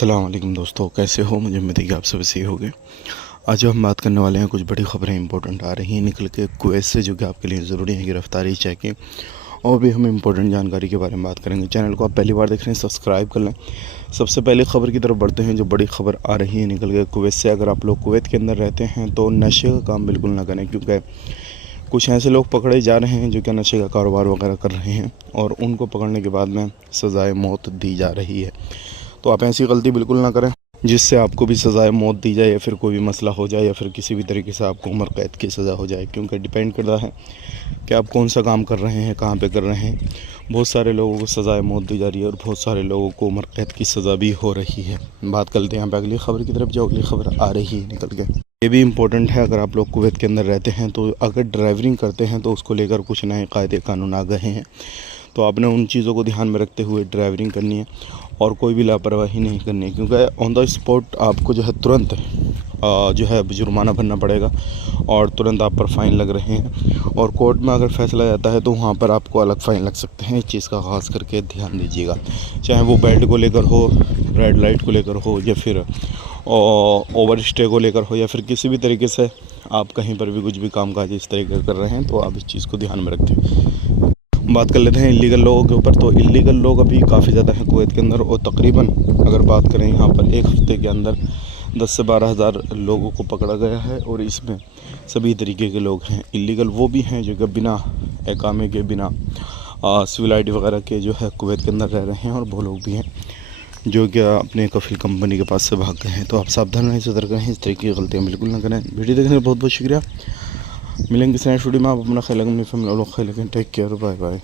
अस्सलाम वालेकुम दोस्तों, कैसे हो? मुझे उम्मीद है कि आप सब सही होंगे। आज जो हम बात करने वाले हैं, कुछ बड़ी ख़बरें इंपॉर्टेंट आ रही हैं निकल के कुवैत से, जो कि आपके लिए ज़रूरी है। गिरफ़्तारी, चेकिंग और भी हम इंपॉर्टेंट जानकारी के बारे में बात करेंगे। चैनल को आप पहली बार देख रहे हैं, सब्सक्राइब कर लें। सबसे पहले ख़बर की तरफ बढ़ते हैं। जो बड़ी ख़बर आ रही है निकल के कुवैत से, अगर आप लोग कुवैत के अंदर रहते हैं तो नशे का काम बिल्कुल ना करें, क्योंकि कुछ ऐसे लोग पकड़े जा रहे हैं जो कि नशे का कारोबार वगैरह कर रहे हैं और उनको पकड़ने के बाद में सज़ाए मौत दी जा रही है। तो आप ऐसी गलती बिल्कुल ना करें जिससे आपको भी सज़ाए मौत दी जाए, या फिर कोई भी मसला हो जाए, या फिर किसी भी तरीके से आपको उम्र कैद की सज़ा हो जाए, क्योंकि डिपेंड करता है कि आप कौन सा काम कर रहे हैं, कहाँ पे कर रहे हैं। बहुत सारे लोगों को सज़ाए मौत दी जा रही है और बहुत सारे लोगों को उम्र कैद की सज़ा भी हो रही है। बात करते हैं यहाँ पे अगली ख़बर की तरफ। जो अगली ख़बर आ रही है निकल के, ये भी इम्पोर्टेंट है। अगर आप लोग कुवैत के अंदर रहते हैं तो अगर ड्राइविंग करते हैं तो उसको लेकर कुछ नए कायदे कानून आ गए हैं, तो आपने उन चीज़ों को ध्यान में रखते हुए ड्राइविंग करनी है और कोई भी लापरवाही नहीं करनी है, क्योंकि ऑन द स्पॉट आपको जो है तुरंत जो है जुर्माना भरना पड़ेगा और तुरंत आप पर फ़ाइन लग रहे हैं। और कोर्ट में अगर फैसला जाता है तो वहाँ पर आपको अलग फ़ाइन लग सकते हैं। इस चीज़ का ख़ास करके ध्यान दीजिएगा, चाहे वो बेल्ट को लेकर हो, रेड लाइट को लेकर हो, या फिर ओवर स्टे को लेकर हो, या फिर किसी भी तरीके से आप कहीं पर भी कुछ भी कामकाज इस तरीके कर रहे हैं, तो आप इस चीज़ को ध्यान में रखें। बात कर लेते हैं इल्लीगल लोगों के ऊपर। तो इल्लीगल लोग अभी काफ़ी ज़्यादा हैं कुवैत के अंदर, और तकरीबन अगर बात करें यहाँ पर एक हफ़्ते के अंदर 10 से 12 हज़ार लोगों को पकड़ा गया है। और इसमें सभी तरीके के लोग हैं। इल्लीगल वो भी हैं जो कि बिना इकामे के, बिना सिविल आईडी वगैरह के जो है कुवैत के अंदर रह रहे हैं, और वो लोग भी हैं जो कि अपने कफिल कंपनी के पास से भाग गए हैं। तो आप सावधान रहें, सतर्क रहें, इस तरीके की गलतियाँ बिल्कुल ना करें। वीडियो देखने का बहुत बहुत शुक्रिया। मिलेंगे किसी नए वीडियो में। आप अपना ख्याल रखें, अपनी फैमिली और ख्याल रखें। Take care, bye bye.